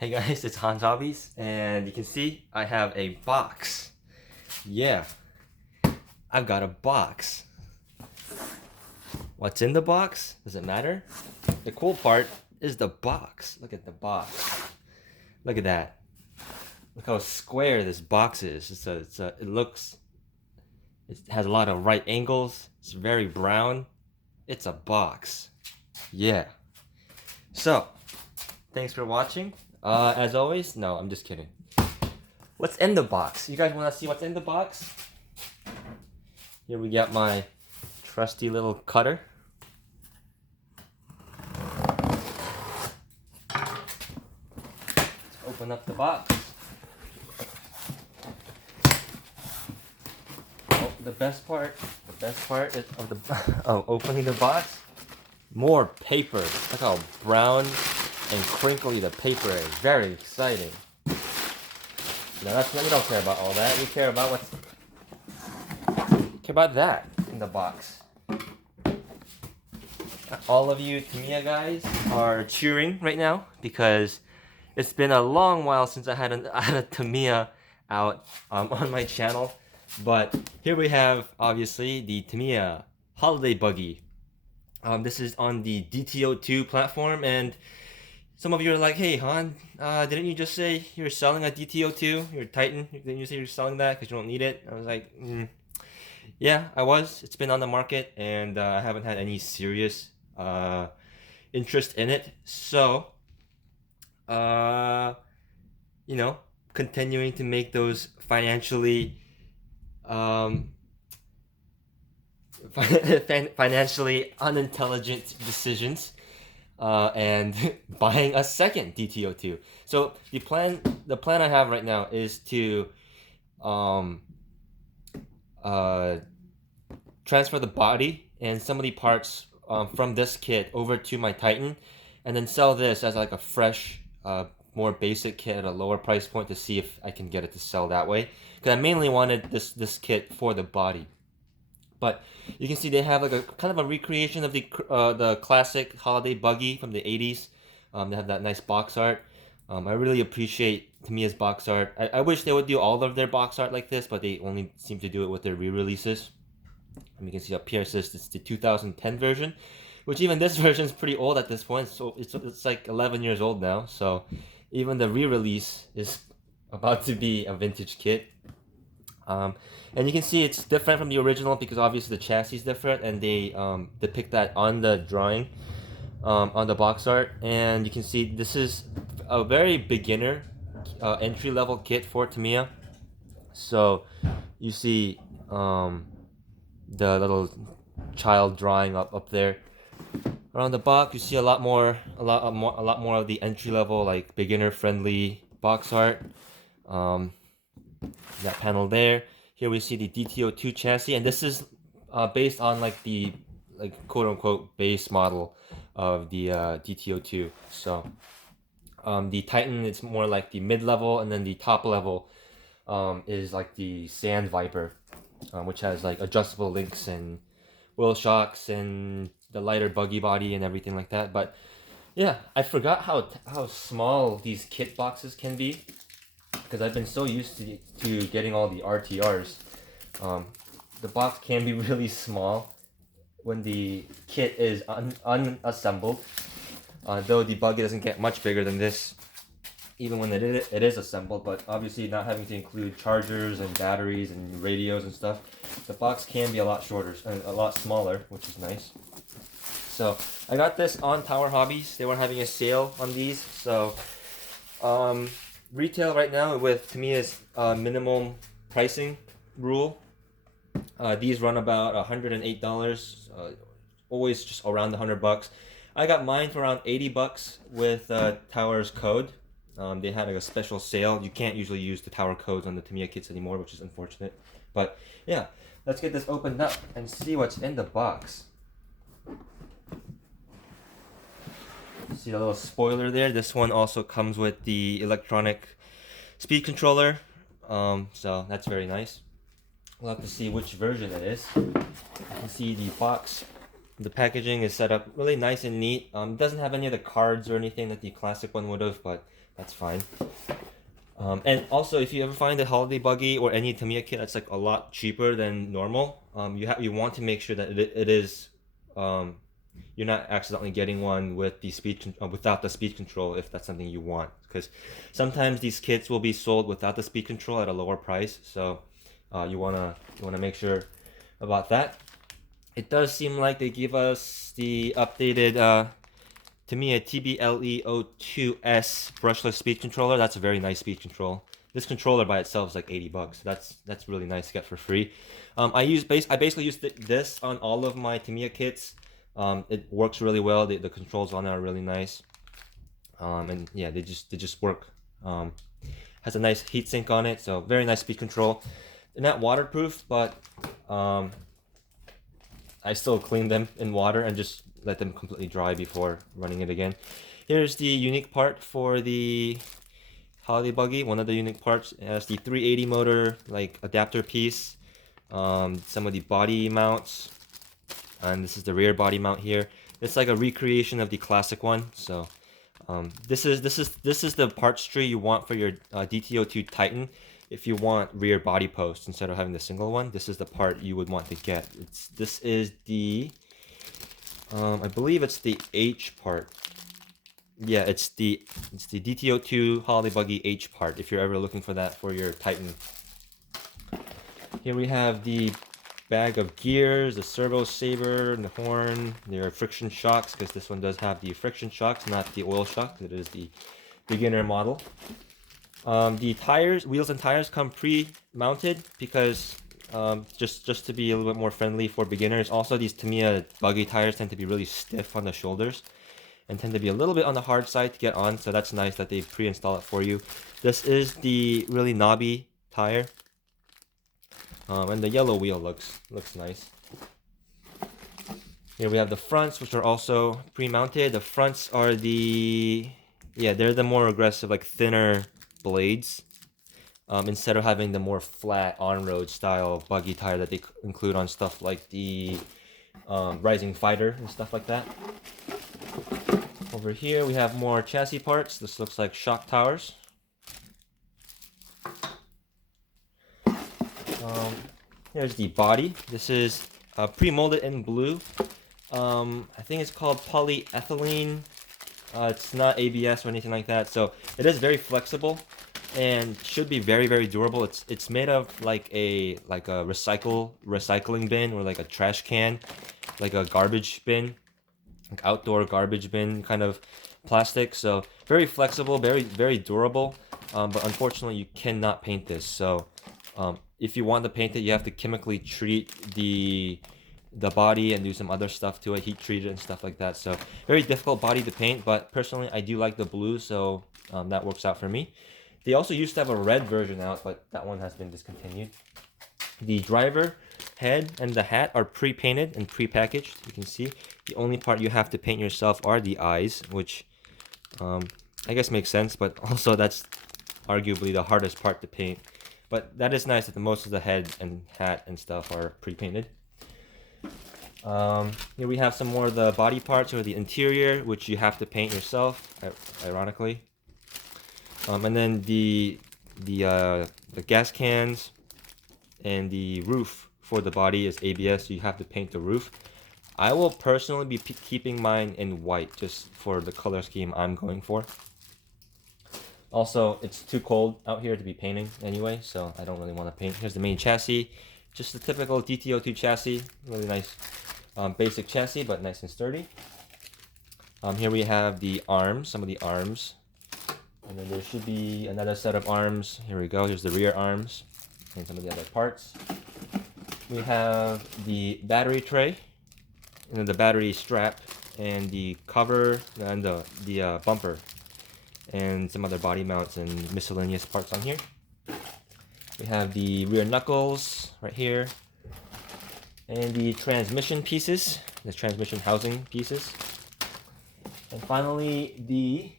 Hey guys, it's Hans Hobbies, and you can see I have a box. Yeah, I've got a box. What's in the box? Does it matter? The cool part is the box. Look at the box. Look at that. Look how square this box is. It has a lot of right angles. It's very brown. It's a box. Yeah. So, thanks for watching. As always, no, I'm just kidding. What's in the box? You guys want to see what's in the box? Here we got my trusty little cutter. Let's open up the box. Oh, the best part is of opening the box. More paper. Look how brown and crinkly the paper is. Very exciting. No, we don't care about all that. We care about that in the box. All of you Tamiya guys are cheering right now because it's been a long while since I had a Tamiya out on my channel. But here we have, obviously, the Tamiya Holiday Buggy. This is on the DTO2 platform, and some of you are like, hey Han, didn't you just say you're selling a DTO2, your Titan? Didn't you say you're selling that because you don't need it? I was like, yeah, I was. It's been on the market, and I haven't had any serious interest in it. So, continuing to make those financially financially unintelligent decisions, and buying a second DTO2. So the plan I have right now is to transfer the body and some of the parts from this kit over to my Titan, and then sell this as like a fresh, more basic kit at a lower price point to see if I can get it to sell that way. Because I mainly wanted this kit for the body. But you can see they have like a kind of a recreation of the classic holiday buggy from the 80s. They have that nice box art. I really appreciate Tamiya's box art. I wish they would do all of their box art like this, but they only seem to do it with their re-releases. And you can see up here it says it's the 2010 version, which even this version is pretty old at this point. So it's like 11 years old now. So even the re-release is about to be a vintage kit. And you can see it's different from the original because obviously the chassis is different, and they depict that on the drawing, on the box art. And you can see this is a very beginner entry level kit for Tamiya. So you see the little child drawing up there. Around the box, you see a lot more of the entry level, like beginner friendly box art. That panel there. Here we see the DTO2 chassis, and this is based on like the quote unquote base model of the DTO2. So the Titan, it's more like the mid level, and then the top level is like the Sand Viper, which has like adjustable links and wheel shocks and the lighter buggy body and everything like that. But yeah, I forgot how small these kit boxes can be, because I've been so used to getting all the RTRs. The box can be really small when the kit is unassembled, though the buggy doesn't get much bigger than this even when it is assembled. But obviously not having to include chargers and batteries and radios and stuff, the box can be a lot shorter and a lot smaller, which is nice. So I got this on Tower Hobbies. They were having a sale on these. So retail right now with Tamiya's minimum pricing rule, these run about $108, always just around $100. I got mine for around $80 with Tower's code. They had like a special sale. You can't usually use the Tower codes on the Tamiya kits anymore, which is unfortunate. But yeah, let's get this opened up and see what's in the box. See the little spoiler there? This one also comes with the electronic speed controller, so that's very nice. We'll have to see which version it is. You can see the box The packaging is set up really nice and neat. It doesn't have any of the cards or anything that the classic one would have, but that's fine. And also, if you ever find a holiday buggy or any Tamiya kit that's like a lot cheaper than normal, you want to make sure that it is you're not accidentally getting one with the without the speed control if that's something you want, because sometimes these kits will be sold without the speed control at a lower price. So you wanna make sure about that. It does seem like they give us the updated Tamiya TBLE02S brushless speed controller. That's a very nice speed control. This controller by itself is like $80. That's really nice to get for free. I basically use this on all of my Tamiya kits. It works really well. The controls on it are really nice. And yeah, they just work. Has a nice heatsink on it, so very nice speed control. They're not waterproof, but I still clean them in water and just let them completely dry before running it again. Here's the unique part for the holiday buggy. One of the unique parts has the 380 motor like adapter piece, some of the body mounts, and this is the rear body mount here. It's like a recreation of the classic one. So this is the parts tree you want for your DTO2 Titan. If you want rear body posts instead of having the single one, this is the part you would want to get. This is the I believe it's the H part. Yeah, it's the DTO2 Holiday Buggy H part if you're ever looking for that for your Titan. Here we have the bag of gears, the servo saber, and the horn, their friction shocks, because this one does have the friction shocks, not the oil shock. It is the beginner model. The tires, wheels and tires come pre-mounted because just to be a little bit more friendly for beginners. Also, these Tamiya buggy tires tend to be really stiff on the shoulders and tend to be a little bit on the hard side to get on, so that's nice that they pre-install it for you. This is the really knobby tire, and the yellow wheel looks nice. Here we have the fronts, which are also pre-mounted. The fronts are they're the more aggressive, like thinner blades, instead of having the more flat on-road style buggy tire that they include on stuff like the Rising Fighter and stuff like that. Over here we have more chassis parts. This looks like shock towers. Here's the body. This is pre-molded in blue. I think it's called polyethylene. It's not ABS or anything like that, so it is very flexible and should be very durable. It's made of like a recycling bin or like a trash can, like a garbage bin, like outdoor garbage bin kind of plastic. So very flexible, very durable. But unfortunately, you cannot paint this. So if you want to paint it, you have to chemically treat the body and do some other stuff to it, heat treat it and stuff like that. So very difficult body to paint, but personally I do like the blue, so that works out for me. They also used to have a red version out, but that one has been discontinued. The driver head and the hat are pre-painted and pre-packaged. You can see the only part you have to paint yourself are the eyes, which I guess makes sense, but also that's arguably the hardest part to paint. But that is nice that most of the head and hat and stuff are pre-painted. Here we have some more of the body parts or the interior, which you have to paint yourself, ironically. And then the gas cans and the roof for the body is ABS, so you have to paint the roof. I will personally be keeping mine in white just for the color scheme I'm going for. Also, it's too cold out here to be painting anyway, so I don't really want to paint. Here's the main chassis, just the typical DTO2 chassis, really nice. Basic chassis, but nice and sturdy. Here we have the arms, some of the arms. And then there should be another set of arms. Here we go, here's the rear arms and some of the other parts. We have the battery tray, and then the battery strap, and the cover, and the bumper, and some other body mounts and miscellaneous parts on here. We have the rear knuckles right here, and the transmission pieces, the transmission housing pieces. And finally, the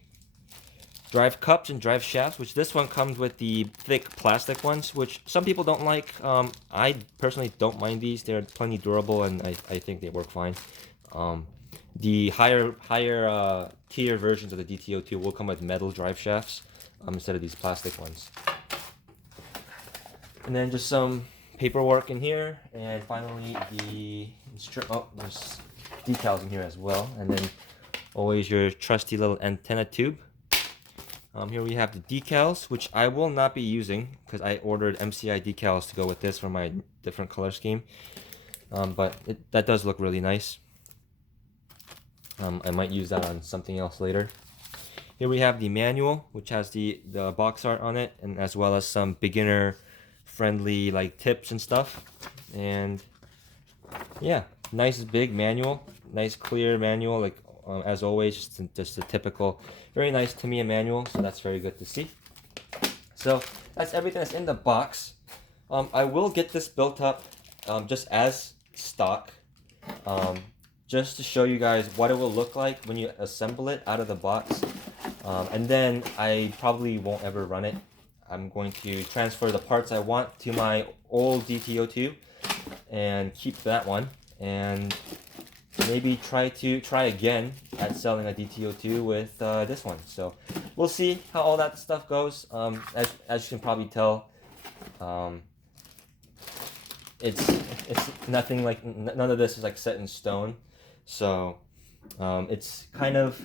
drive cups and drive shafts, which this one comes with the thick plastic ones, which some people don't like. I personally don't mind these. They're plenty durable, and I think they work fine. The higher tier versions of the DTO2 will come with metal drive shafts instead of these plastic ones. And then just some paperwork in here, and finally there's decals in here as well, and then always your trusty little antenna tube. Here we have the decals, which I will not be using because I ordered MCI decals to go with this for my different color scheme. But that does look really nice. I might use that on something else later. Here we have the manual, which has the box art on it, and as well as some beginner friendly like tips and stuff. And yeah, nice big manual, nice clear manual, like as always, just a typical, very nice Tamiya manual. So that's very good to see. So that's everything that's in the box. I will get this built up just as stock, just to show you guys what it will look like when you assemble it out of the box. And then I probably won't ever run it. I'm going to transfer the parts I want to my old DTO2 and keep that one, and maybe try again at selling a DTO2 with this one. So we'll see how all that stuff goes. As you can probably tell, it's nothing like, none of this is like set in stone. So it's kind of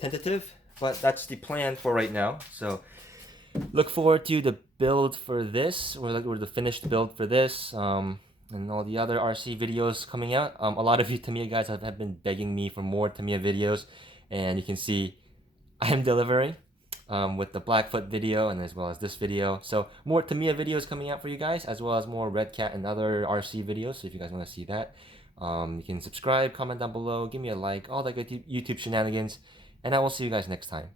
tentative, but that's the plan for right now. So look forward to the build for this, or the finished build for this, and all the other RC videos coming out. A lot of you Tamiya guys have been begging me for more Tamiya videos, and you can see I am delivering with the Blackfoot video and as well as this video. So more Tamiya videos coming out for you guys, as well as more Red Cat and other RC videos. So if you guys want to see that, you can subscribe, comment down below, give me a like, all that good YouTube shenanigans, and I will see you guys next time.